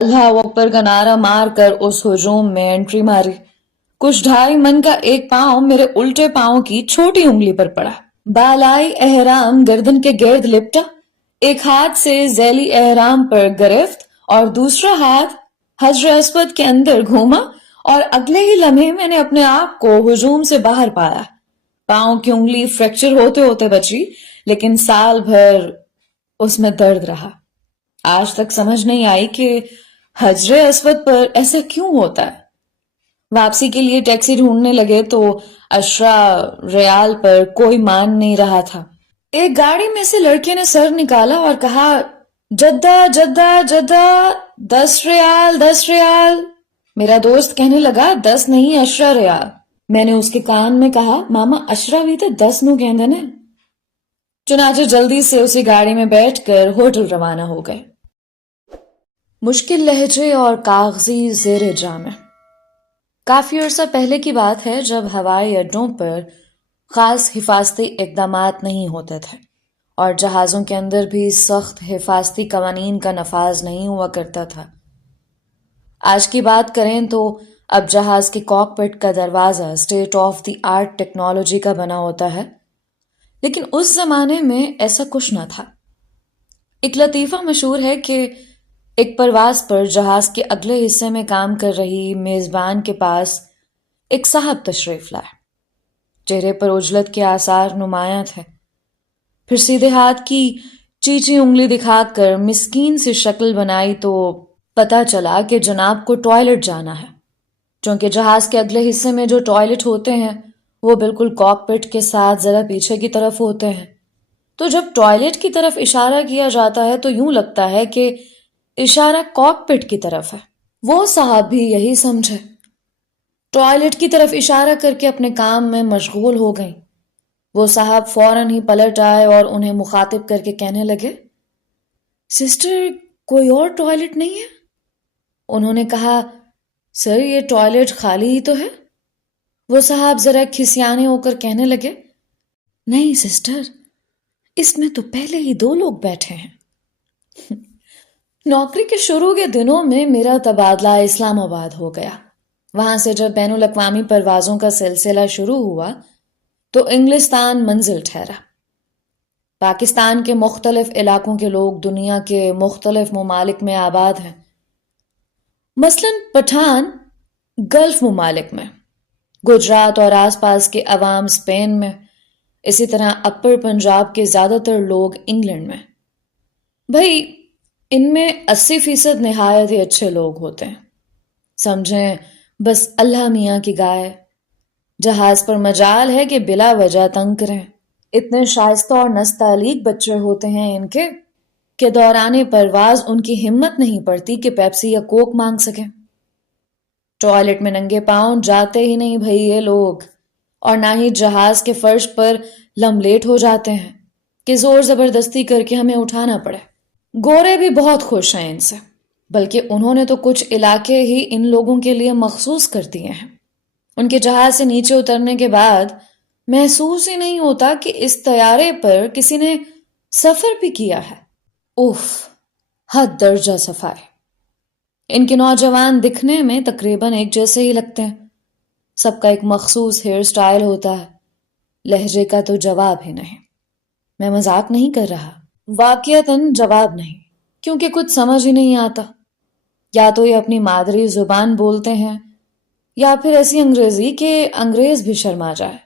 اللہ اکبر کا نعرہ مار کر اس ہجوم میں انٹری ماری۔ کچھ 2.5 من کا ایک پاؤں میرے الٹے پاؤں کی چھوٹی انگلی پر پڑا۔ بالائی احرام گردن کے گرد لپٹا، ایک ہاتھ سے ذیلی احرام پر گرفت اور دوسرا ہاتھ حجر اسود کے اندر گھوما اور اگلے ہی لمحے میں نے اپنے آپ کو ہجوم سے باہر پایا۔ پاؤں کی انگلی فریکچر ہوتے ہوتے بچی، لیکن سال بھر اس میں درد رہا۔ آج تک سمجھ نہیں آئی کہ حجر اسود پر ایسا کیوں ہوتا ہے۔ واپسی کے لیے ٹیکسی ڈھونڈنے لگے تو 18 ریال پر کوئی مان نہیں رہا تھا۔ ایک گاڑی میں سے لڑکے نے سر نکالا اور کہا، جدہ جدہ جدہ، 10 ریال 10 ریال۔ میرا دوست کہنے لگا 10 نہیں 18 ریال۔ میں نے اس کے کان میں کہا، ماما 18 بھی تو 10 نو کہندے نے۔ چنانچہ جلدی سے اسی گاڑی میں بیٹھ کر ہوٹل روانہ ہو گئے۔ مشکل لہجے اور کاغذی زیر جام۔ کافی عرصہ پہلے کی بات ہے جب ہوائی اڈوں پر خاص حفاظتی اقدامات نہیں ہوتے تھے اور جہازوں کے اندر بھی سخت حفاظتی قوانین کا نفاذ نہیں ہوا کرتا تھا۔ آج کی بات کریں تو اب جہاز کے کاک پٹ کا دروازہ state of the art technology کا بنا ہوتا ہے، لیکن اس زمانے میں ایسا کچھ نہ تھا۔ ایک لطیفہ مشہور ہے کہ ایک پرواز پر جہاز کے اگلے حصے میں کام کر رہی میزبان کے پاس ایک صاحب تشریف لائے۔ چہرے پر عجلت کے آثار نمایاں تھے۔ پھر سیدھے ہاتھ کی چیچی انگلی دکھا کر مسکین سی شکل بنائی تو پتہ چلا کہ جناب کو ٹوائلٹ جانا ہے، چونکہ جہاز کے اگلے حصے میں جو ٹوائلٹ ہوتے ہیں وہ بالکل کاک پٹ کے ساتھ ذرا پیچھے کی طرف ہوتے ہیں۔ تو جب ٹوائلٹ کی طرف اشارہ کیا جاتا ہے تو یوں لگتا ہے کہ اشارہ کاک پٹ کی طرف ہے۔ وہ صاحب بھی یہی سمجھے، ٹوائلٹ کی طرف اشارہ کر کے اپنے کام میں مشغول ہو گئیں۔ وہ صاحب فوراً ہی پلٹ آئے اور انہیں مخاطب کر کے کہنے لگے، سسٹر کوئی اور ٹوائلٹ نہیں ہے؟ انہوں نے کہا، سر یہ ٹوائلٹ خالی ہی تو ہے۔ وہ صاحب ذرا کھسیانے ہو کر کہنے لگے، نہیں سسٹر، اس میں تو پہلے ہی 2 لوگ بیٹھے ہیں۔ نوکری کے شروع کے دنوں میں میرا تبادلہ اسلام آباد ہو گیا۔ وہاں سے جب بین الاقوامی پروازوں کا سلسلہ شروع ہوا تو انگلستان منزل ٹھہرا۔ پاکستان کے مختلف علاقوں کے لوگ دنیا کے مختلف ممالک میں آباد ہیں، مثلاً پٹھان گلف ممالک میں، گجرات اور آس پاس کے عوام اسپین میں، اسی طرح اپر پنجاب کے زیادہ تر لوگ انگلینڈ میں۔ بھئی ان میں 80% نہایت ہی اچھے لوگ ہوتے ہیں، سمجھیں بس اللہ میاں کی گائے۔ جہاز پر مجال ہے کہ بلا وجہ تنگ کریں۔ اتنے شائستہ اور نستعلیق بچے ہوتے ہیں ان کے کہ دوران پرواز ان کی ہمت نہیں پڑتی کہ پیپسی یا کوک مانگ سکیں۔ ٹوائلٹ میں ننگے پاؤں جاتے ہی نہیں بھئی یہ لوگ، اور نہ ہی جہاز کے فرش پر لملیٹ ہو جاتے ہیں کہ زور زبردستی کر کے ہمیں اٹھانا پڑے۔ گورے بھی بہت خوش ہیں ان سے، بلکہ انہوں نے تو کچھ علاقے ہی ان لوگوں کے لیے مخصوص کر دیے ہیں۔ ان کے جہاز سے نیچے اترنے کے بعد محسوس ہی نہیں ہوتا کہ اس طیارے پر کسی نے سفر بھی کیا ہے۔ اوف، حد درجہ صفائی۔ ان کے نوجوان دکھنے میں تقریباً ایک جیسے ہی لگتے ہیں۔ سب کا ایک مخصوص ہیئر سٹائل ہوتا ہے، لہجے کا تو جواب ہی نہیں۔ میں مذاق نہیں کر رہا، واقعتاً جواب نہیں، کیونکہ کچھ سمجھ ہی نہیں آتا۔ یا تو یہ اپنی مادری زبان بولتے ہیں یا پھر ایسی انگریزی کہ انگریز بھی شرما جائے۔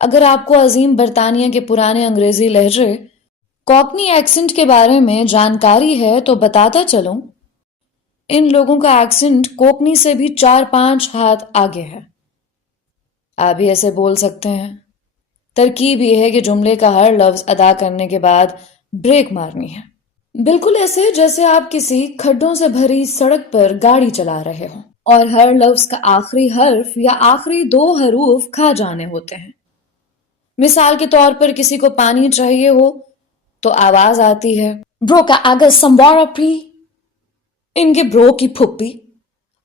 اگر آپ کو عظیم برطانیہ کے پرانے انگریزی لہجے کوکنی ایکسنٹ کے بارے میں جانکاری ہے تو بتاتا چلوں، ان لوگوں کا ایکسنٹ کوکنی سے بھی 4-5 ہاتھ آگے ہے۔ آپ بھی ایسے بول سکتے ہیں۔ ترکیب یہ ہے کہ جملے کا ہر لفظ ادا کرنے کے بعد بریک مارنی ہے، بالکل ایسے جیسے آپ کسی کھڈوں سے بھری سڑک پر گاڑی چلا رہے ہوں اور ہر لفظ کا آخری حرف یا آخری 2 حروف کھا جانے ہوتے ہیں۔ مثال کے طور پر کسی کو پانی چاہیے ہو تو آواز آتی ہے، برو کا آگے سموارا پری۔ ان کے برو کی پھپھی۔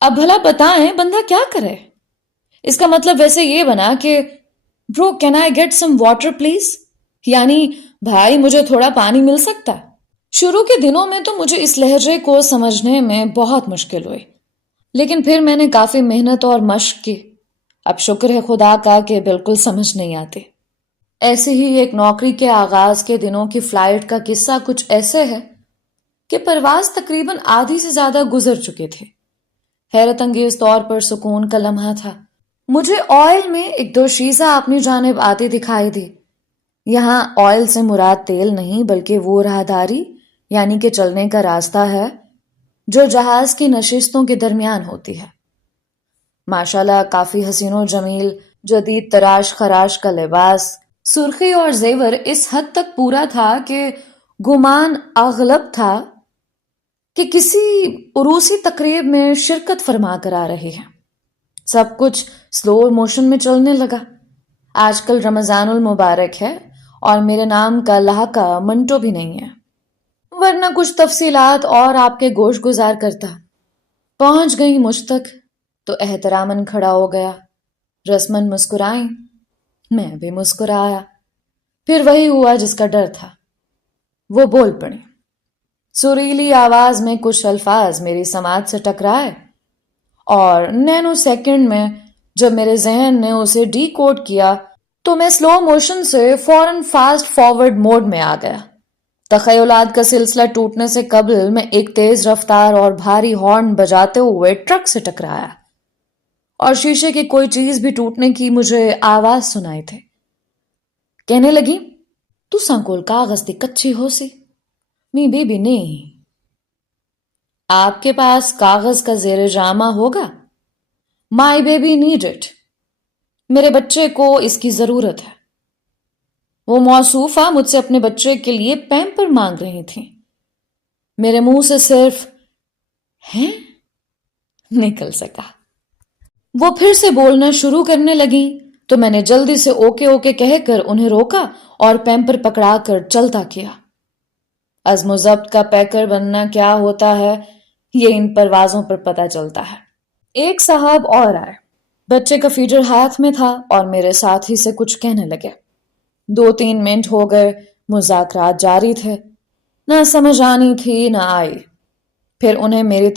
اب بھلا بتائیں بندہ کیا کرے؟ اس کا مطلب ویسے یہ بنا کہ bro can I get some water please, یعنی بھائی مجھے تھوڑا پانی مل سکتا ہے؟ شروع کے دنوں میں تو مجھے اس لہجے کو سمجھنے میں بہت مشکل ہوئی، لیکن پھر میں نے کافی محنت اور مشق کی۔ اب شکر ہے خدا کا کہ بالکل سمجھ نہیں آتی۔ ایسے ہی ایک نوکری کے آغاز کے دنوں کی فلائٹ کا قصہ کچھ ایسے ہے کہ پرواز تقریباً آدھی سے زیادہ گزر چکے تھے۔ حیرت انگیز طور پر سکون کا لمحہ تھا۔ مجھے آئل میں ایک دو شیزہ اپنی جانب آتی دکھائی دی۔ یہاں آئل سے مراد تیل نہیں بلکہ وہ راہداری یعنی کہ چلنے کا راستہ ہے جو جہاز کی نشستوں کے درمیان ہوتی ہے۔ ماشاءاللہ کافی حسین و جمیل جدید تراش خراش کا لباس، سرخی اور زیور اس حد تک پورا تھا کہ گمان اغلب تھا کہ کسی عروسی تقریب میں شرکت فرما کر آ رہی ہے۔ سب کچھ سلو موشن میں چلنے لگا۔ آج کل رمضان المبارک ہے اور میرے نام کا لہقہ منٹو بھی نہیں ہے، ورنہ کچھ تفصیلات اور آپ کے گوش گزار کرتا۔ پہنچ گئی مجھ تک تو احتراماً کھڑا ہو گیا، رسماً مسکرائیں، میں بھی مسکرایا۔ پھر وہی ہوا جس کا ڈر تھا، وہ بول پڑی۔ سریلی آواز میں کچھ الفاظ میری سماعت سے ٹکرائے اور نینو سیکنڈ میں جب میرے ذہن نے اسے ڈی کوڈ کیا تو میں سلو موشن سے فوراً فاسٹ فارورڈ موڈ میں آ گیا۔ تخیلات کا سلسلہ ٹوٹنے سے قبل میں ایک تیز رفتار اور بھاری ہارن بجاتے ہوئے ٹرک سے ٹکرایا اور شیشے کی کوئی چیز بھی ٹوٹنے کی مجھے آواز سنائی تھی۔ کہنے لگی، تُساں کول کاغذ دی کچی ہو سی، می بیبی نہیں۔ آپ کے پاس کاغذ کا زیر جامہ ہوگا؟ مائی بیبی نیڈ اٹ۔ میرے بچے کو اس کی ضرورت ہے۔ وہ موصوفہ مجھ سے اپنے بچے کے لیے پیمپر مانگ رہی تھیں۔ میرے منہ سے صرف ہیں نکل سکا۔ وہ پھر سے بولنا شروع کرنے لگیں تو میں نے جلدی سے اوکے اوکے کہہ کر انہیں روکا اور پیمپر پکڑا کر چلتا کیا۔ عزم و ضبط کا پیکر بننا کیا ہوتا ہے یہ ان پروازوں پر پتہ چلتا ہے۔ ایک صاحب اور آئے، بچے کا فیڈر ہاتھ میں تھا اور میرے ساتھی سے کچھ کہنے لگے۔ 2-3 منٹ ہو گئے، مذاکرات جاری تھے، نہ سمجھ آنی تھی نہ آئی۔ پھر انہیں میری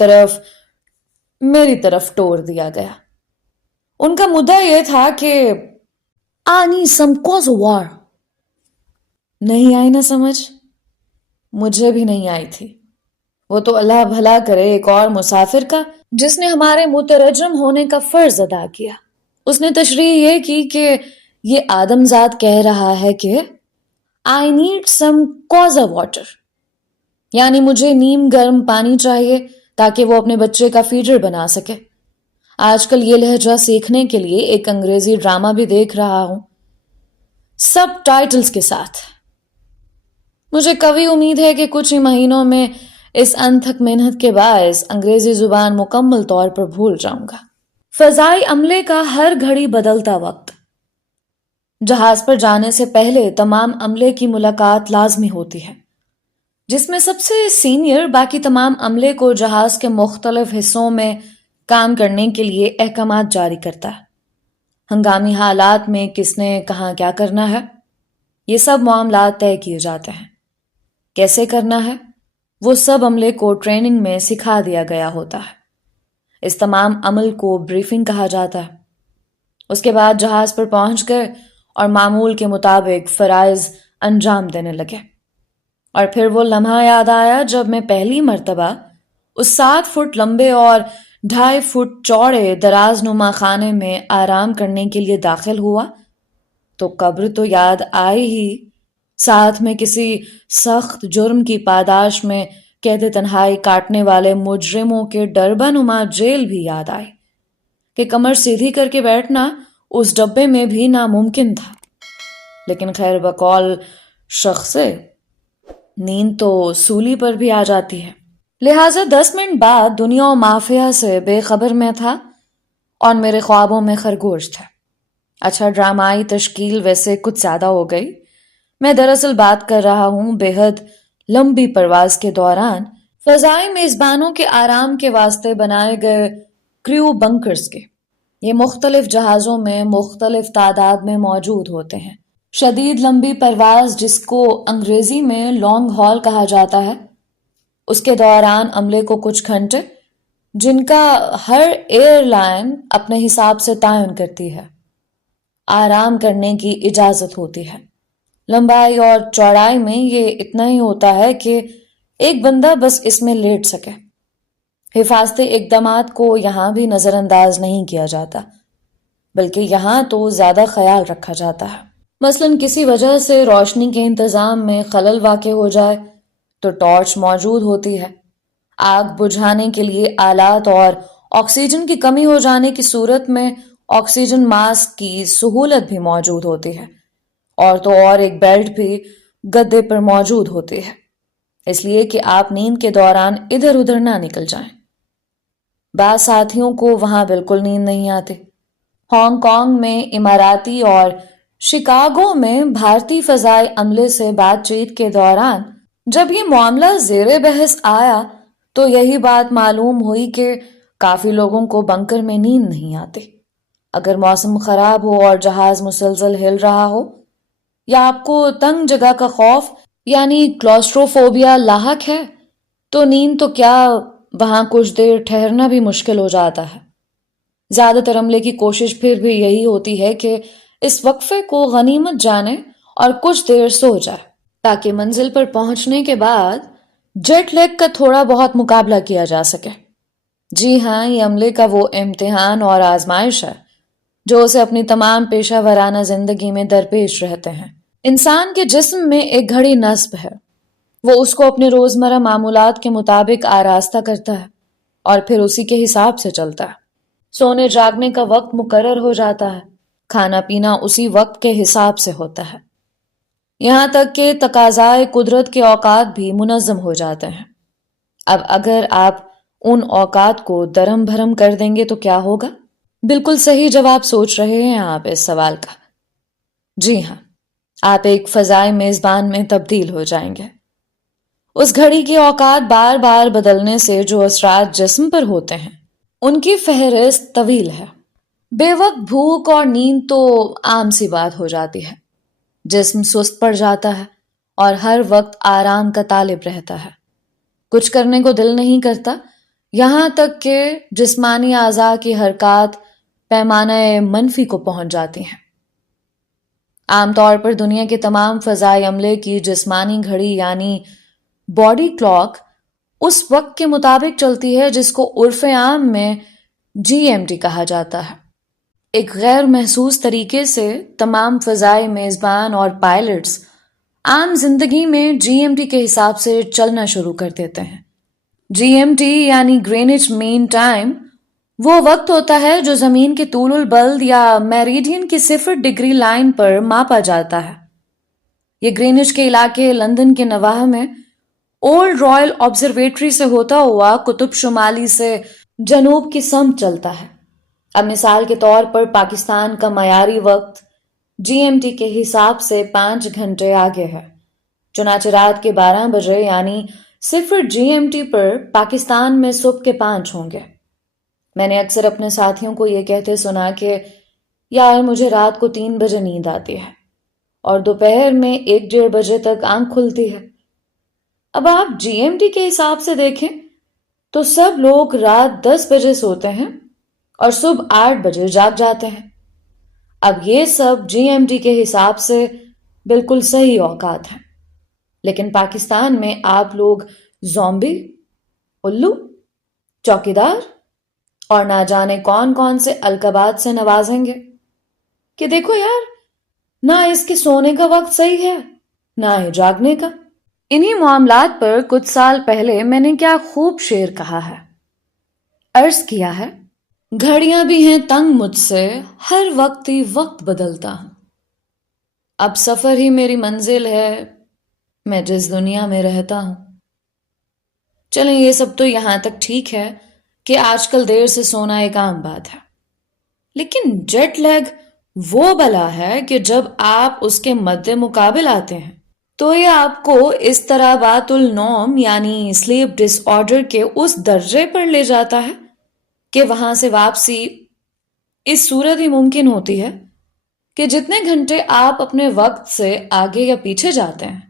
طرف ٹور دیا گیا۔ ان کا مدعا یہ تھا کہ آنی سم کوز وار۔ نہیں آئی نا سمجھ؟ مجھے بھی نہیں آئی تھی۔ وہ تو اللہ بھلا کرے ایک اور مسافر کا جس نے ہمارے مترجم ہونے کا فرض ادا کیا۔ اس نے تشریح یہ کی کہ یہ آدم ذات کہہ رہا ہے کہ I need some کوزا واٹر، یعنی مجھے نیم گرم پانی چاہیے تاکہ وہ اپنے بچے کا فیڈر بنا سکے۔ آج کل یہ لہجہ سیکھنے کے لیے ایک انگریزی ڈرامہ بھی دیکھ رہا ہوں، سب ٹائٹلز کے ساتھ۔ مجھے قوی امید ہے کہ کچھ ہی مہینوں میں اس انتھک محنت کے باعث انگریزی زبان مکمل طور پر بھول جاؤں گا۔ فضائی عملے کا ہر گھڑی بدلتا وقت۔ جہاز پر جانے سے پہلے تمام عملے کی ملاقات لازمی ہوتی ہے، جس میں سب سے سینئر باقی تمام عملے کو جہاز کے مختلف حصوں میں کام کرنے کے لیے احکامات جاری کرتا ہے۔ ہنگامی حالات میں کس نے کہاں کیا کرنا ہے، یہ سب معاملات طے کیے جاتے ہیں۔ کیسے کرنا ہے وہ سب عملے کو ٹریننگ میں سکھا دیا گیا ہوتا ہے۔ اس تمام عمل کو بریفنگ کہا جاتا ہے۔ اس کے بعد جہاز پر پہنچ گئے اور معمول کے مطابق فرائض انجام دینے لگے۔ اور پھر وہ لمحہ یاد آیا جب میں پہلی مرتبہ اس 7 فٹ لمبے اور 2.5 فٹ چوڑے دراز نما خانے میں آرام کرنے کے لیے داخل ہوا تو قبر تو یاد آئی ہی، ساتھ میں کسی سخت جرم کی پاداش میں قید تنہائی کاٹنے والے مجرموں کے ڈربہ نما جیل بھی یاد آئی کہ کمر سیدھی کر کے بیٹھنا اس ڈبے میں بھی ناممکن تھا۔ لیکن خیر بقول شخص نیند تو سولی پر بھی آ جاتی ہے، لہٰذا 10 منٹ بعد دنیا و مافیہ سے بے خبر میں تھا اور میرے خوابوں میں خرگوش تھے۔ اچھا ڈرامائی تشکیل ویسے کچھ زیادہ ہو گئی۔ میں دراصل بات کر رہا ہوں بے حد لمبی پرواز کے دوران فضائی میزبانوں کے آرام کے واسطے بنائے گئے کریو بنکرز کے۔ یہ مختلف جہازوں میں مختلف تعداد میں موجود ہوتے ہیں۔ شدید لمبی پرواز جس کو انگریزی میں لانگ ہال کہا جاتا ہے، اس کے دوران عملے کو کچھ گھنٹے، جن کا ہر ایئر لائن اپنے حساب سے تعین کرتی ہے، آرام کرنے کی اجازت ہوتی ہے۔ لمبائی اور چوڑائی میں یہ اتنا ہی ہوتا ہے کہ ایک بندہ بس اس میں لیٹ سکے۔ حفاظتی اقدامات کو یہاں بھی نظر انداز نہیں کیا جاتا، بلکہ یہاں تو زیادہ خیال رکھا جاتا ہے۔ مثلاً کسی وجہ سے روشنی کے انتظام میں خلل واقع ہو جائے تو ٹارچ موجود ہوتی ہے۔ آگ بجھانے کے لیے آلات اور آکسیجن کی کمی ہو جانے کی صورت میں آکسیجن ماسک کی سہولت بھی موجود ہوتی ہے، اور تو اور ایک بیلٹ بھی گدے پر موجود ہوتی ہے، اس لیے کہ آپ نیند کے دوران ادھر ادھر نہ نکل جائیں۔ بعض ساتھیوں کو وہاں بالکل نیند نہیں آتی۔ ہانگ کانگ میں اماراتی اور شکاگو میں بھارتی فضائی عملے سے بات چیت کے دوران جب یہ معاملہ زیر بحث آیا تو یہی بات معلوم ہوئی کہ کافی لوگوں کو بنکر میں نیند نہیں آتی۔ اگر موسم خراب ہو اور جہاز مسلسل ہل رہا ہو، یا آپ کو تنگ جگہ کا خوف یعنی کلاسٹروفوبیا لاحق ہے، تو نیند تو کیا، وہاں کچھ دیر ٹھہرنا بھی مشکل ہو جاتا ہے۔ زیادہ تر عملے کی کوشش پھر بھی یہی ہوتی ہے کہ اس وقفے کو غنیمت جانے اور کچھ دیر سو جائے، تاکہ منزل پر پہنچنے کے بعد جیٹ لیگ کا تھوڑا بہت مقابلہ کیا جا سکے۔ جی ہاں، یہ عملے کا وہ امتحان اور آزمائش ہے جو اسے اپنی تمام پیشہ ورانہ زندگی میں درپیش رہتے ہیں۔ انسان کے جسم میں ایک گھڑی نصب ہے، وہ اس کو اپنے روزمرہ معمولات کے مطابق آراستہ کرتا ہے اور پھر اسی کے حساب سے چلتا ہے۔ سونے جاگنے کا وقت مقرر ہو جاتا ہے، کھانا پینا اسی وقت کے حساب سے ہوتا ہے، یہاں تک کہ تقاضائے قدرت کے اوقات بھی منظم ہو جاتے ہیں۔ اب اگر آپ ان اوقات کو درم بھرم کر دیں گے تو کیا ہوگا؟ بالکل صحیح جواب سوچ رہے ہیں آپ اس سوال کا۔ جی ہاں، آپ ایک فضائی میزبان میں تبدیل ہو جائیں گے۔ اس گھڑی کے اوقات بار بار بدلنے سے جو اثرات جسم پر ہوتے ہیں ان کی فہرست طویل ہے۔ بے وقت بھوک اور نیند تو عام سی بات ہو جاتی ہے۔ جسم سست پڑ جاتا ہے اور ہر وقت آرام کا طالب رہتا ہے، کچھ کرنے کو دل نہیں کرتا، یہاں تک کہ جسمانی اعضاء کی حرکات پیمانہ منفی کو پہنچ جاتی ہیں۔ عام طور پر دنیا کے تمام فضائی عملے کی جسمانی گھڑی یعنی باڈی کلاک اس وقت کے مطابق چلتی ہے جس کو عرف عام میں GMT کہا جاتا ہے۔ ایک غیر محسوس طریقے سے تمام فضائی میزبان اور پائلٹس عام زندگی میں GMT کے حساب سے چلنا شروع کر دیتے ہیں۔ GMT یعنی گرینچ مین ٹائم وہ وقت ہوتا ہے جو زمین کے طول البلد یا میریڈین کی 0 ڈگری لائن پر ماپا جاتا ہے۔ یہ گرینچ کے علاقے لندن کے نواح میں اولڈ رائل آبزرویٹری سے ہوتا ہوا قطب شمالی سے جنوب کی سمت چلتا ہے۔ اب مثال کے طور پر پاکستان کا معیاری وقت GMT کے حساب سے 5 گھنٹے آگے ہے، چنانچہ رات کے 12 بجے یعنی 0 GMT پر پاکستان میں صبح کے 5 ہوں گے۔ میں نے اکثر اپنے ساتھیوں کو یہ کہتے سنا کہ یار مجھے رات کو 3 بجے نیند آتی ہے اور دوپہر میں 1-1:30 بجے تک آنکھ کھلتی ہے۔ اب آپ GMT کے حساب سے دیکھیں تو سب لوگ رات 10 بجے سوتے ہیں اور صبح 8 بجے جاگ جاتے ہیں۔ اب یہ سب GMT کے حساب سے بالکل صحیح اوقات ہیں، لیکن پاکستان میں آپ لوگ زومبی، الو، چوکیدار اور نہ جانے کون کون سے القابات سے نوازیں گے کہ دیکھو یار، نہ اس کے سونے کا وقت صحیح ہے نہ ہی جاگنے کا۔ انہی معاملات پر کچھ سال پہلے میں نے کیا خوب شعر کہا ہے، عرض کیا ہے، گھڑیاں بھی ہیں تنگ مجھ سے، ہر وقت ہی وقت بدلتا ہوں، اب سفر ہی میری منزل ہے، میں جس دنیا میں رہتا ہوں۔ چلیں یہ سب تو یہاں تک ٹھیک ہے کہ آج کل دیر سے سونا ایک عام بات ہے، لیکن جیٹ لیگ وہ بلا ہے کہ جب آپ اس کے مد مقابل آتے ہیں تو یہ آپ کو اس طرح بات النوم یعنی سلیپ ڈس آرڈر کے اس درجے پر لے جاتا ہے کہ وہاں سے واپسی اس صورت ہی ممکن ہوتی ہے کہ جتنے گھنٹے آپ اپنے وقت سے آگے یا پیچھے جاتے ہیں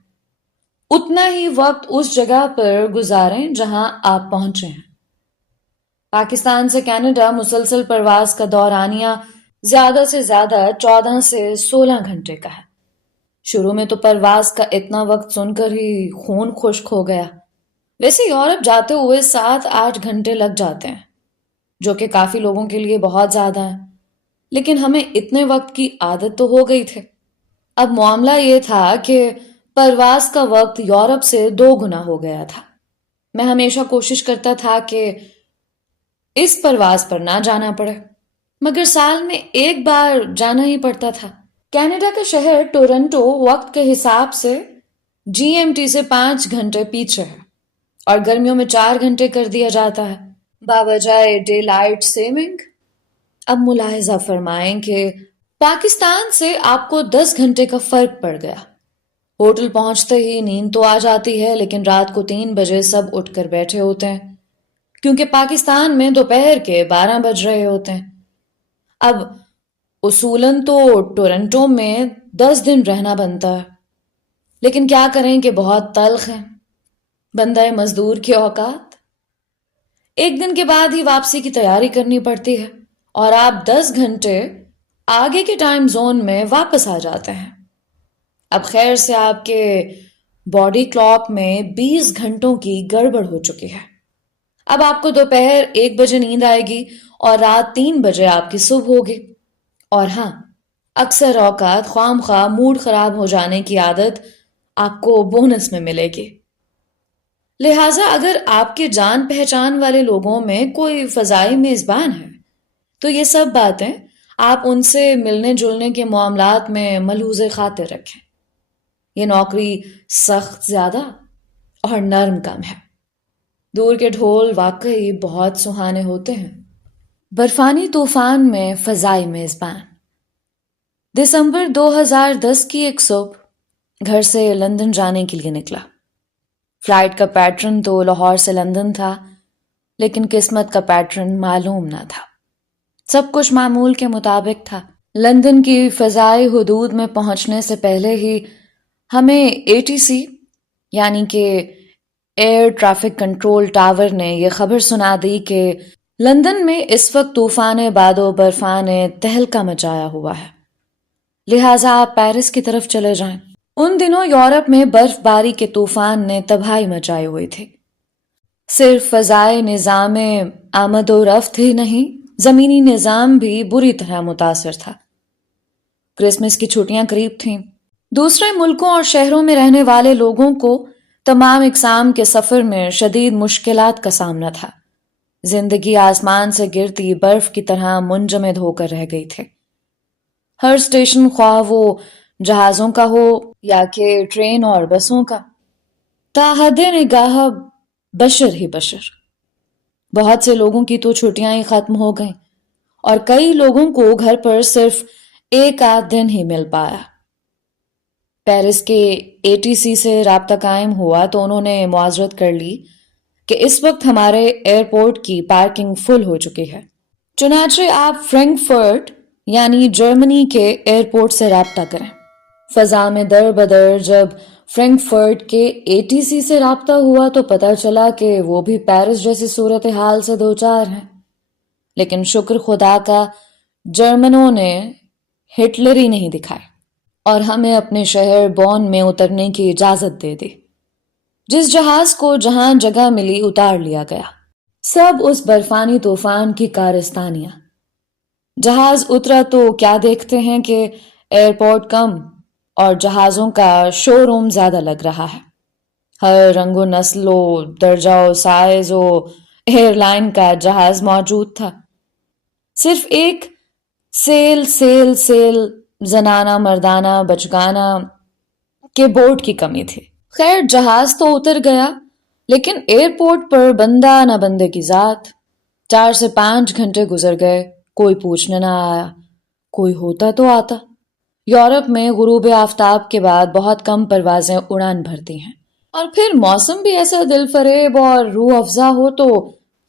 اتنا ہی وقت اس جگہ پر گزاریں جہاں آپ پہنچے ہیں۔ پاکستان سے کینیڈا مسلسل پرواز کا دورانیہ زیادہ سے زیادہ 14 سے 16 گھنٹے کا ہے۔ شروع میں تو پرواز کا اتنا وقت سن کر ہی خون خشک ہو گیا۔ ویسے یورپ جاتے ہوئے 7-8 گھنٹے لگ جاتے ہیں، جو کہ کافی لوگوں کے لیے بہت زیادہ ہیں، لیکن ہمیں اتنے وقت کی عادت تو ہو گئی تھی۔ اب معاملہ یہ تھا کہ پرواز کا وقت یورپ سے 2 گنا ہو گیا تھا۔ میں ہمیشہ کوشش کرتا تھا کہ اس پرواز پر نہ جانا پڑے، مگر سال میں ایک بار جانا ہی پڑتا تھا۔ کینیڈا کا شہر ٹورنٹو وقت کے حساب سے GMT سے 5 گھنٹے پیچھے ہے، اور گرمیوں میں 4 گھنٹے کر دیا جاتا ہے باوجہ ڈے لائٹ سیونگ۔ اب ملاحظہ فرمائیں کہ پاکستان سے آپ کو 10 گھنٹے کا فرق پڑ گیا۔ ہوٹل پہنچتے ہی نیند تو آ جاتی ہے، لیکن رات کو 3 بجے سب اٹھ کر بیٹھے ہوتے ہیں، کیونکہ پاکستان میں دوپہر کے 12 بج رہے ہوتے ہیں۔ اب اصولاً تو ٹورنٹو میں 10 دن رہنا بنتا ہے، لیکن کیا کریں کہ بہت تلخ ہیں بندہ مزدور کے اوقات۔ ایک دن کے بعد ہی واپسی کی تیاری کرنی پڑتی ہے، اور آپ 10 گھنٹے آگے کے ٹائم زون میں واپس آ جاتے ہیں۔ اب خیر سے آپ کے باڈی کلاک میں 20 گھنٹوں کی گڑبڑ ہو چکی ہے۔ اب آپ کو دوپہر 1 بجے نیند آئے گی اور رات 3 بجے آپ کی صبح ہوگی۔ اور ہاں، اکثر اوقات خواہ خواہ موڈ خراب ہو جانے کی عادت آپ کو بونس میں ملے گی۔ لہٰذا اگر آپ کے جان پہچان والے لوگوں میں کوئی فضائی میزبان ہے تو یہ سب باتیں آپ ان سے ملنے جلنے کے معاملات میں ملحوظ خاطر رکھیں۔ یہ نوکری سخت زیادہ اور نرم کم ہے۔ دور کے ڈھول واقعی بہت سہانے ہوتے ہیں۔ برفانی طوفان میں فضائی میزبان۔ دسمبر 2010 کی ایک صبح گھر سے لندن جانے کے لیے نکلا۔ فلائٹ کا پیٹرن تو لاہور سے لندن تھا، لیکن قسمت کا پیٹرن معلوم نہ تھا۔ سب کچھ معمول کے مطابق تھا۔ لندن کی فضائی حدود میں پہنچنے سے پہلے ہی ہمیں ATC یعنی کہ ایئر ٹریفک کنٹرول ٹاور نے یہ خبر سنا دی کہ لندن میں اس وقت طوفان باد و برفان نے تہلکہ مچایا ہوا ہے، لہٰذا آپ پیرس کی طرف چلے جائیں۔ ان دنوں یورپ میں برف باری کے طوفان نے تباہی مچائی ہوئی تھی۔ صرف فضائی نظام آمد و رفت ہی نہیں، زمینی نظام بھی بری طرح متاثر تھا۔ کرسمس کی چھٹیاں قریب تھیں۔ دوسرے ملکوں اور شہروں میں رہنے والے لوگوں کو تمام اقسام کے سفر میں شدید مشکلات کا سامنا تھا۔ زندگی آسمان سے گرتی برف کی طرح منجمد ہو کر رہ گئی تھی۔ ہر اسٹیشن خواہ وہ جہازوں کا ہو یا کہ ٹرین اور بسوں کا، تا حد نگاہ بشر ہی بشر۔ بہت سے لوگوں کی تو چھٹیاں ہی ختم ہو گئیں، اور کئی لوگوں کو گھر پر صرف 1 دن ہی مل پایا۔ پیرس کے ATC سے رابطہ قائم ہوا تو انہوں نے معذرت کر لی کہ اس وقت ہمارے ایئرپورٹ کی پارکنگ فل ہو چکی ہے، چنانچہ آپ فرینکفرٹ یعنی جرمنی کے ایئرپورٹ سے رابطہ کریں۔ فضا میں در بدر جب فرینکفرٹ کے ATC سے رابطہ ہوا تو پتہ چلا کہ وہ بھی پیرس جیسی صورتحال سے دوچار ہیں، لیکن شکر خدا کا جرمنوں نے ہٹلر ہی نہیں دکھائے اور ہمیں اپنے شہر بون میں اترنے کی اجازت دے دی۔ جس جہاز کو جہاں جگہ ملی اتار لیا گیا۔ سب اس برفانی طوفان کی کارستانیاں۔ جہاز اترا تو کیا دیکھتے ہیں کہ ایئرپورٹ کم اور جہازوں کا شو روم زیادہ لگ رہا ہے۔ ہر رنگ و نسل و درجہ و سائز و ایئر لائن کا جہاز موجود تھا۔ صرف ایک سیل سیل سیل زنانہ مردانہ بچگانہ کے بورڈ کی کمی تھی۔ خیر جہاز تو اتر گیا، لیکن ایئرپورٹ پر بندہ نہ بندے کی ذات۔ 4 سے 5 گھنٹے گزر گئے، کوئی پوچھنے نہ آیا۔ کوئی ہوتا تو آتا۔ یورپ میں غروب آفتاب کے بعد بہت کم پروازیں اڑان بھرتی ہیں، اور پھر موسم بھی ایسا دل فریب اور روح افزا ہو تو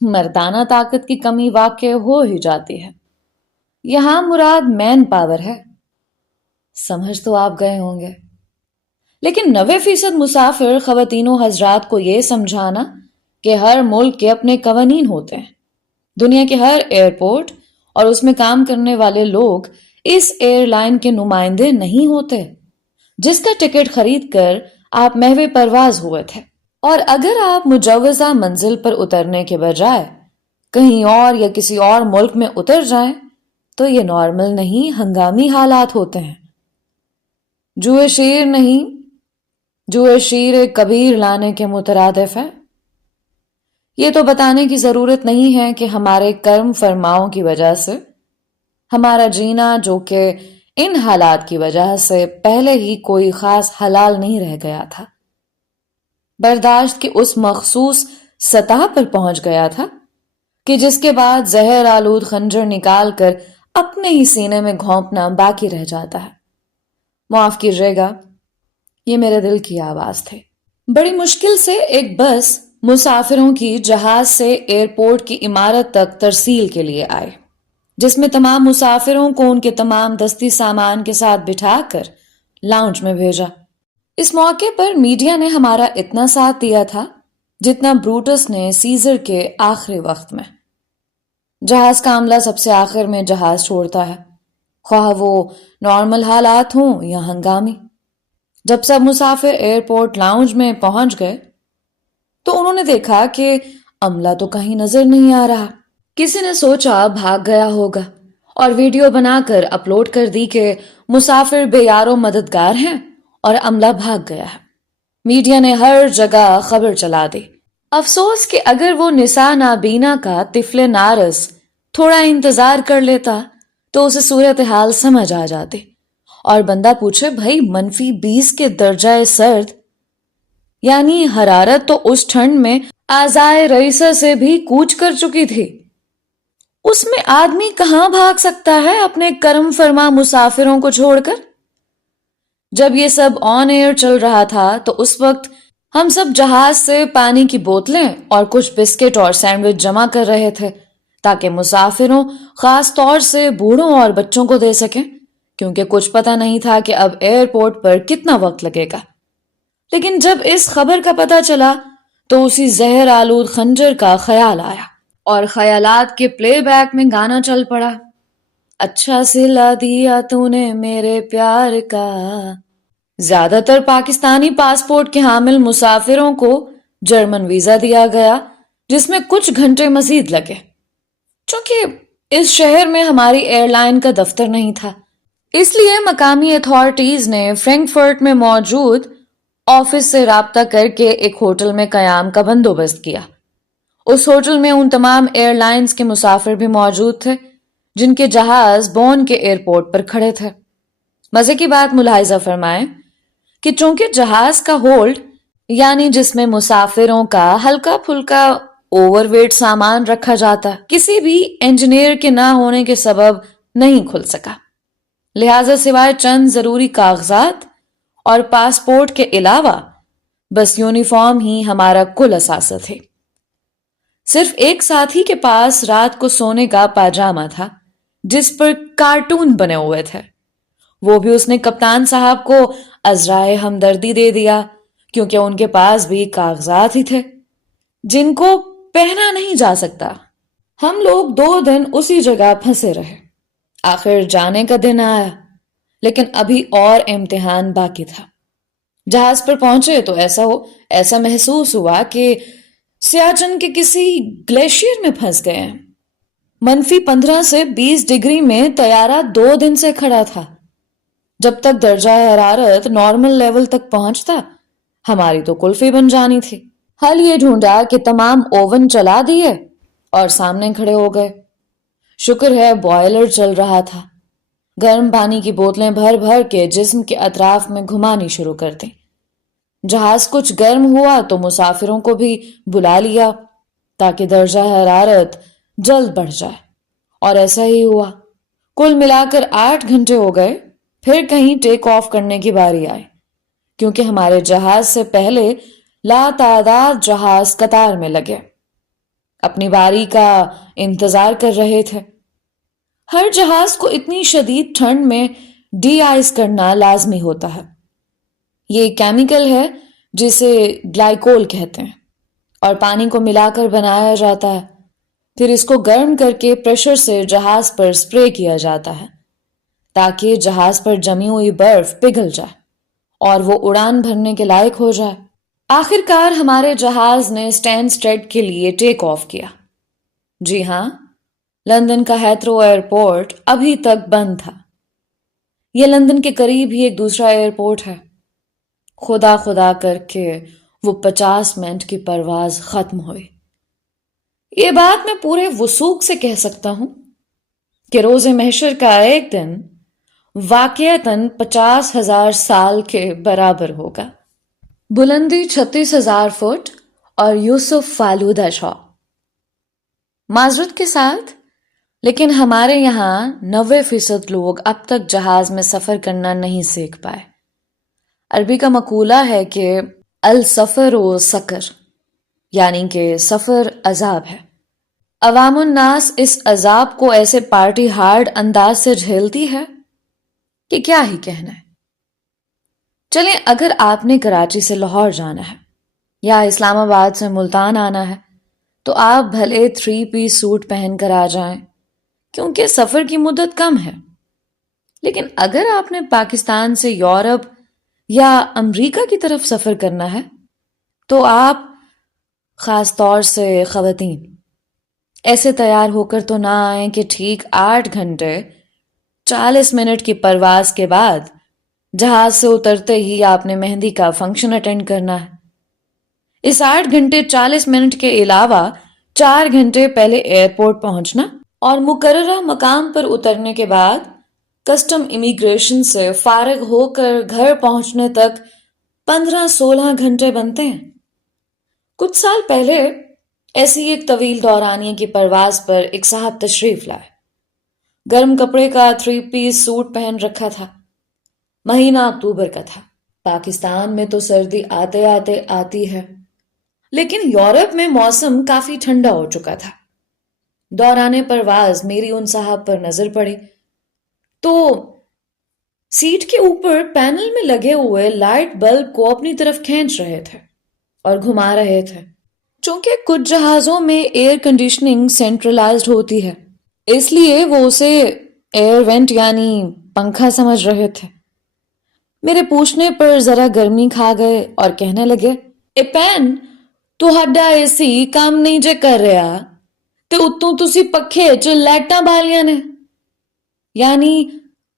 مردانہ طاقت کی کمی واقع ہو ہی جاتی ہے۔ یہاں مراد مین پاور ہے۔ سمجھ تو آپ گئے ہوں گے۔ لیکن 90% مسافر خواتین و حضرات کو یہ سمجھانا کہ ہر ملک کے اپنے قوانین ہوتے ہیں. دنیا کے ہر ایئرپورٹ اور اس میں کام کرنے والے لوگ اس ایئر لائن کے نمائندے نہیں ہوتے جس کا ٹکٹ خرید کر آپ محو پرواز ہوئے تھے. اور اگر آپ مجوزہ منزل پر اترنے کے بجائے کہیں اور یا کسی اور ملک میں اتر جائیں تو یہ نارمل نہیں، ہنگامی حالات ہوتے ہیں. جوئے شیر نہیں، جوئے شیر کبیر لانے کے مترادف ہے. یہ تو بتانے کی ضرورت نہیں ہے کہ ہمارے کرم فرماؤں کی وجہ سے ہمارا جینا، جو کہ ان حالات کی وجہ سے پہلے ہی کوئی خاص حلال نہیں رہ گیا تھا، برداشت کی اس مخصوص سطح پر پہنچ گیا تھا کہ جس کے بعد زہر آلود خنجر نکال کر اپنے ہی سینے میں گھونپنا باقی رہ جاتا ہے. معاف کیجیے گا، یہ میرے دل کی آواز تھی. بڑی مشکل سے ایک بس مسافروں کی جہاز سے ایئرپورٹ کی عمارت تک ترسیل کے لیے آئے، جس میں تمام مسافروں کو ان کے تمام دستی سامان کے ساتھ بٹھا کر لاؤنج میں بھیجا. اس موقع پر میڈیا نے ہمارا اتنا ساتھ دیا تھا جتنا بروٹس نے سیزر کے آخری وقت میں. جہاز کا عملہ سب سے آخر میں جہاز چھوڑتا ہے، خواہ وہ نارمل حالات ہوں یا ہنگامی. جب سب مسافر ایئرپورٹ لاؤنج میں پہنچ گئے تو انہوں نے دیکھا کہ عملہ تو کہیں نظر نہیں آ رہا. کسی نے سوچا بھاگ گیا ہوگا اور ویڈیو بنا کر اپلوڈ کر دی کہ مسافر بے یار و مددگار ہیں اور عملہ بھاگ گیا ہے. میڈیا نے ہر جگہ خبر چلا دی. افسوس کہ اگر وہ نساء نابینا کا طفل نارس تھوڑا انتظار کر لیتا تو اسے صورتحال سمجھ آ جاتی اور بندہ پوچھے بھائی -20 کے درجہ سرد یعنی حرارت تو اس ٹھنڈ میں اعضائے رئیسہ سے بھی کوچ کر چکی تھی، اس میں آدمی کہاں بھاگ سکتا ہے اپنے کرم فرما مسافروں کو چھوڑ کر. جب یہ سب آن ایئر چل رہا تھا تو اس وقت ہم سب جہاز سے پانی کی بوتلیں اور کچھ بسکٹ اور سینڈوچ جمع کر رہے تھے تاکہ مسافروں، خاص طور سے بوڑھوں اور بچوں کو دے سکیں، کیونکہ کچھ پتہ نہیں تھا کہ اب ایئرپورٹ پر کتنا وقت لگے گا. لیکن جب اس خبر کا پتہ چلا تو اسی زہر آلود خنجر کا خیال آیا اور خیالات کے پلے بیک میں گانا چل پڑا. اچھا سلا دیا تو نے میرے پیار کا. زیادہ تر پاکستانی پاسپورٹ کے حامل مسافروں کو جرمن ویزا دیا گیا جس میں کچھ گھنٹے مزید لگے. چونکہ اس شہر میں ہماری ایئر لائن کا دفتر نہیں تھا، اس لیے مقامی اتھارٹیز نے فرینکفرٹ میں موجود آفس سے رابطہ کر کے ایک ہوٹل میں قیام کا بندوبست کیا. اس ہوٹل میں ان تمام ایئر لائنز کے مسافر بھی موجود تھے جن کے جہاز بون کے ایئرپورٹ پر کھڑے تھے. مزے کی بات ملاحظہ فرمائیں کہ چونکہ جہاز کا ہولڈ یعنی جس میں مسافروں کا ہلکا پھلکا اوور ویٹ سامان رکھا جاتا کسی بھی انجینئر کے نہ ہونے کے سبب نہیں کھل سکا، لہٰذا سوائے چند ضروری کاغذات اور پاسپورٹ کے علاوہ بس یونیفارم ہی ہمارا کل اثاثہ تھے. صرف ایک ساتھی کے پاس رات کو سونے کا پاجامہ تھا جس پر کارٹون بنے ہوئے تھے، وہ بھی اس نے کپتان صاحب کو عذرائے ہمدردی دے دیا کیونکہ ان کے پاس بھی کاغذات ہی تھے جن کو پہنا نہیں جا سکتا. ہم لوگ 2 دن اسی جگہ پھنسے رہے. آخر جانے کا دن آیا لیکن ابھی اور امتحان باقی تھا. جہاز پر پہنچے تو ایسا محسوس ہوا کہ سیاچن کے کسی گلیشیئر میں پھنس گئے ہیں. -15 سے 20 ڈگری میں طیارہ 2 دن سے کھڑا تھا. جب تک درجہ حرارت نارمل لیول تک پہنچتا ہماری تو کلفی بن جانی تھی. حل یہ ڈھونڈا کہ تمام اوون چلا دیے اور سامنے کھڑے ہو گئے. شکر ہے بوائلر چل رہا تھا. گرم پانی کی بوتلیں بھر بھر کے جسم کے اطراف میں گھمانی شروع کر دیں. جہاز کچھ گرم ہوا تو مسافروں کو بھی بلا لیا تاکہ درجہ حرارت جلد بڑھ جائے اور ایسا ہی ہوا. کل ملا کر 8 گھنٹے ہو گئے. پھر کہیں ٹیک آف کرنے کی باری آئی کیونکہ ہمارے جہاز سے پہلے لاتعداد جہاز قطار میں لگے اپنی باری کا انتظار کر رہے تھے. ہر جہاز کو اتنی شدید ٹھنڈ میں ڈی آئس کرنا لازمی ہوتا ہے. یہ کیمیکل ہے جسے گلائکول کہتے ہیں اور پانی کو ملا کر بنایا جاتا ہے. پھر اس کو گرم کر کے پریشر سے جہاز پر سپرے کیا جاتا ہے تاکہ جہاز پر جمی ہوئی برف پگھل جائے اور وہ اڑان بھرنے کے لائق ہو جائے. آخر کار ہمارے جہاز نے اسٹینسٹڈ کے لیے ٹیک آف کیا. جی ہاں، لندن کا ہیتھرو ایئرپورٹ ابھی تک بند تھا. یہ لندن کے قریب ہی ایک دوسرا ایئرپورٹ ہے. خدا خدا کر کے وہ 50 منٹ کی پرواز ختم ہوئی. یہ بات میں پورے وثوق سے کہہ سکتا ہوں کہ روز محشر کا ایک دن واقعتاً 50,000 سال کے برابر ہوگا. بلندی 36,000 فٹ اور یوسف فالودہ شو. معذرت کے ساتھ، لیکن ہمارے یہاں 90% لوگ اب تک جہاز میں سفر کرنا نہیں سیکھ پائے. عربی کا مقولہ ہے کہ السفر و سکر، یعنی کہ سفر عذاب ہے. عوام الناس اس عذاب کو ایسے پارٹی ہارڈ انداز سے جھیلتی ہے کہ کیا ہی کہنا ہے. چلیں، اگر آپ نے کراچی سے لاہور جانا ہے یا اسلام آباد سے ملتان آنا ہے تو آپ بھلے 3 پیس سوٹ پہن کر آ جائیں کیونکہ سفر کی مدت کم ہے. لیکن اگر آپ نے پاکستان سے یورپ یا امریکہ کی طرف سفر کرنا ہے تو آپ، خاص طور سے خواتین، ایسے تیار ہو کر تو نہ آئیں کہ ٹھیک 8 گھنٹے 40 منٹ کی پرواز کے بعد جہاز سے اترتے ہی آپ نے مہندی کا فنکشن اٹینڈ کرنا ہے. اس 8 گھنٹے 40 منٹ کے علاوہ 4 گھنٹے پہلے ایئرپورٹ پہنچنا اور مقررہ مقام پر اترنے کے بعد کسٹم امیگریشن سے فارغ ہو کر گھر پہنچنے تک 15-16 گھنٹے بنتے ہیں. کچھ سال پہلے ایسی ایک طویل دورانیے کی پرواز پر ایک صاحب تشریف لائے. گرم کپڑے کا 3 پیس سوٹ پہن رکھا تھا. مہینہ اکتوبر کا تھا. پاکستان میں تو سردی آتے آتے آتی ہے، لیکن یورپ میں موسم کافی ٹھنڈا ہو چکا تھا. دوران پرواز میری ان صاحب پر نظر پڑی تو سیٹ کے اوپر پینل میں لگے ہوئے لائٹ بلب کو اپنی طرف کھینچ رہے تھے اور گھما رہے تھے. چونکہ کچھ جہازوں میں ایئر کنڈیشننگ سینٹرلائزڈ ہوتی ہے، اس لیے وہ اسے ایئر وینٹ یعنی پنکھا سمجھ رہے تھے. میرے پوچھنے پر ذرا گرمی کھا گئے اور کہنے لگے، اے پین تو ہڈا اے سی کام نہیں جے کر رہا تے اتوں تسی پکھے چ لائٹاں بالیاں نے. یعنی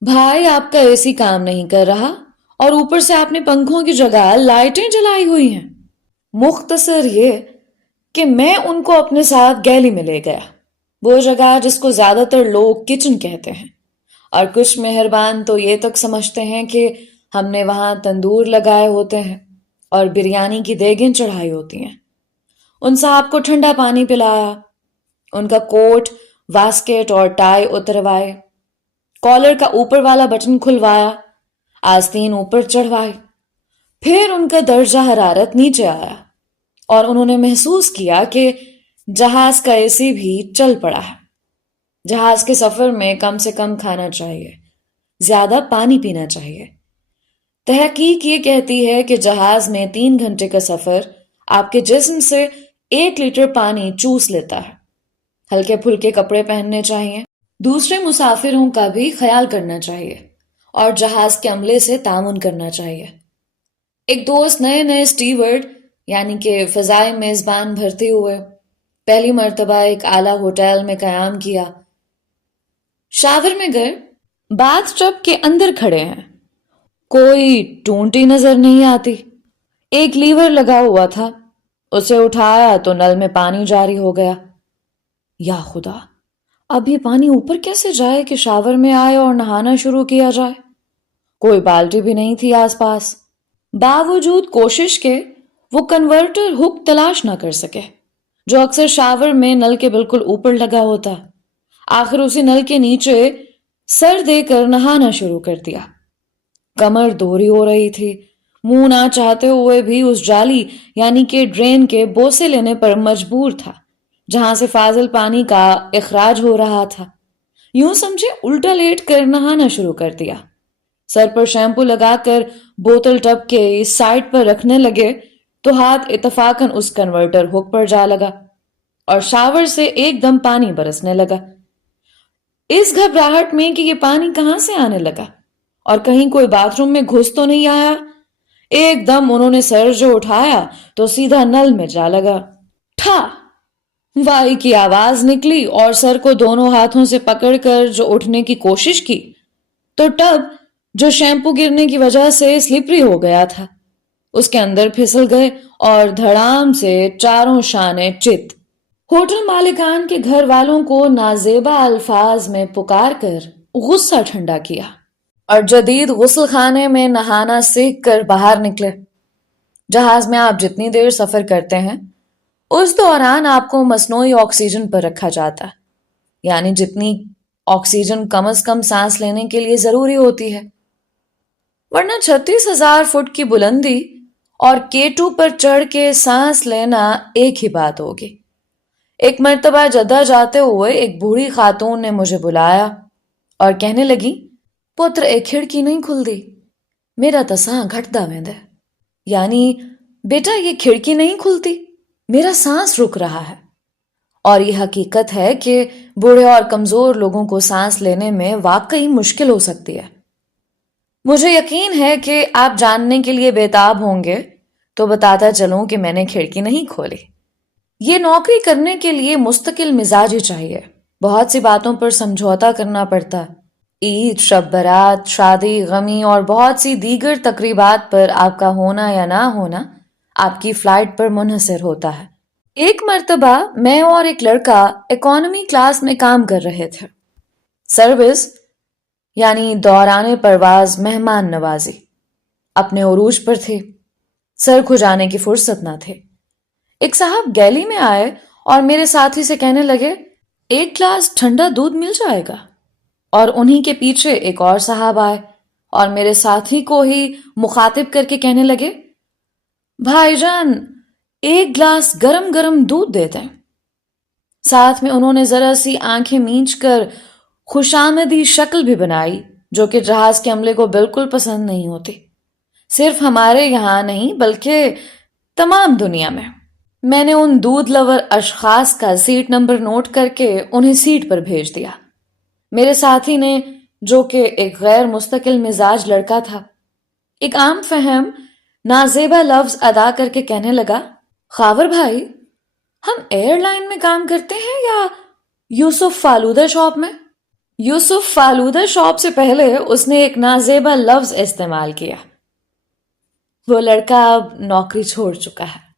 بھائی، آپ کا اے سی کام نہیں کر رہا اور اوپر سے آپ نے پنکھوں کی جگہ لائٹیں جلائی ہوئی ہیں. مختصر یہ کہ میں ان کو اپنے ساتھ گیلی میں لے گیا، وہ جگہ جس کو زیادہ تر لوگ کچن کہتے ہیں، اور کچھ مہربان تو یہ تک سمجھتے ہیں کہ ہم نے وہاں تندور لگائے ہوتے ہیں اور بریانی کی دیگیں چڑھائی ہوتی ہیں. ان صاحب کو ٹھنڈا پانی پلایا، ان کا کوٹ، واسکٹ اور ٹائی اتروائے، کالر کا اوپر والا بٹن کھلوایا، آستین اوپر چڑھوائی. پھر ان کا درجہ حرارت نیچے آیا اور انہوں نے محسوس کیا کہ جہاز کا اے سی بھی چل پڑا ہے. جہاز کے سفر میں کم سے کم کھانا چاہیے، زیادہ پانی پینا چاہیے. تحقیق یہ کہتی ہے کہ جہاز میں 3 گھنٹے کا سفر آپ کے جسم سے 1 لیٹر پانی چوس لیتا ہے. ہلکے پھلکے کپڑے پہننے چاہیے، دوسرے مسافروں کا بھی خیال کرنا چاہیے اور جہاز کے عملے سے تعاون کرنا چاہیے. ایک دوست نئے اسٹیورڈ یعنی کہ فضائی میزبان بھرتے ہوئے پہلی مرتبہ ایک اعلیٰ ہوٹل میں قیام کیا. شاور میں گئے، باتھ ٹب کے اندر کھڑے ہیں، کوئی ٹونٹی نظر نہیں آتی. ایک لیور لگا ہوا تھا، اسے اٹھایا تو نل میں پانی جاری ہو گیا. یا خدا، اب یہ پانی اوپر کیسے جائے کہ شاور میں آئے اور نہانا شروع کیا جائے؟ کوئی بالٹی بھی نہیں تھی آس پاس. باوجود کوشش کے وہ کنورٹر ہک تلاش نہ کر سکے جو اکثر شاور میں نل کے بالکل اوپر لگا ہوتا. آخر اسی نل کے نیچے سر دے کر نہانا شروع کر دیا. کمر دوہری ہو رہی تھی، منہ نہ چاہتے ہوئے بھی اس جالی یعنی کہ ڈرین کے بوسے لینے پر مجبور تھا جہاں سے فاضل پانی کا اخراج ہو رہا تھا. یوں سمجھے الٹا لیٹ کر نہانا شروع کر دیا. سر پر شیمپو لگا کر بوتل ٹب کے سائڈ پر رکھنے لگے تو ہاتھ اتفاقاً اس کنورٹر ہک پر جا لگا اور شاور سے ایک دم پانی برسنے لگا۔ اس گھبراہٹ میں کہ یہ پانی کہاں سے آنے لگا اور کہیں کوئی باتھ روم میں گھس تو نہیں آیا، ایک دم انہوں نے سر جو اٹھایا تو سیدھا نل میں جا لگا۔ ٹھا وائی کی آواز نکلی اور سر کو دونوں ہاتھوں سے پکڑ کر جو اٹھنے کی کوشش کی تو ٹب جو شیمپو گرنے کی وجہ سے سلپری ہو گیا تھا اس کے اندر پھسل گئے اور دھڑام سے چاروں شانے چت۔ ہوٹل مالکان کے گھر والوں کو نازیبا الفاظ میں پکار کر غصہ ٹھنڈا کیا اور جدید غسل خانے میں نہانا سیکھ کر باہر نکلے۔ جہاز میں آپ جتنی دیر سفر کرتے ہیں اس دوران آپ کو مصنوعی آکسیجن پر رکھا جاتا ہے، یعنی جتنی آکسیجن کم از کم سانس لینے کے لیے ضروری ہوتی ہے، ورنہ 36,000 فٹ کی بلندی اور K2 پر چڑھ کے سانس لینا ایک ہی بات ہوگی۔ ایک مرتبہ جدہ جاتے ہوئے ایک بوڑھی خاتون نے مجھے بلایا اور کہنے لگی، پتر ایک کھڑکی نہیں کھل دی، میرا تو ساں گھٹدا ویندے، یعنی بیٹا یہ کھڑکی نہیں کھلتی، میرا سانس رک رہا ہے۔ اور یہ حقیقت ہے کہ بوڑھے اور کمزور لوگوں کو سانس لینے میں واقعی مشکل ہو سکتی ہے۔ مجھے یقین ہے کہ آپ جاننے کے لیے بےتاب ہوں گے تو بتاتا چلوں کہ میں نے کھڑکی نہیں کھولی۔ یہ نوکری کرنے کے لیے مستقل مزاجی چاہیے، بہت سی باتوں پر سمجھوتا کرنا پڑتا۔ عید، شب برات، شادی، غمی اور بہت سی دیگر تقریبات پر آپ کا ہونا یا نہ ہونا آپ کی فلائٹ پر منحصر ہوتا ہے۔ ایک مرتبہ میں اور ایک لڑکا اکانومی کلاس میں کام کر رہے تھے۔ سروس یعنی دوران پرواز مہمان نوازی اپنے عروج پر تھے، سر کھجانے کی فرصت نہ تھے۔ ایک صاحب گیلی میں آئے اور میرے ساتھی سے کہنے لگے، ایک گلاس ٹھنڈا دودھ مل جائے گا؟ اور انہی کے پیچھے ایک اور صاحب آئے اور میرے ساتھی کو ہی مخاطب کر کے کہنے لگے، بھائی جان ایک گلاس گرم گرم دودھ دے دیں۔ ساتھ میں انہوں نے ذرا سی آنکھیں مینچ کر خوشامدی شکل بھی بنائی جو کہ جہاز کے عملے کو بالکل پسند نہیں ہوتی، صرف ہمارے یہاں نہیں بلکہ تمام دنیا میں۔ میں نے ان دودھ لور اشخاص کا سیٹ نمبر نوٹ کر کے انہیں سیٹ پر بھیج دیا۔ میرے ساتھی نے، جو کہ ایک غیر مستقل مزاج لڑکا تھا، ایک عام فہم نازیبا لفظ ادا کر کے کہنے لگا، خاور بھائی ہم ایئر لائن میں کام کرتے ہیں یا یوسف فالودہ شاپ میں؟ یوسف فالودہ شاپ سے پہلے اس نے ایک نازیبا لفظ استعمال کیا۔ وہ لڑکا اب نوکری چھوڑ چکا ہے۔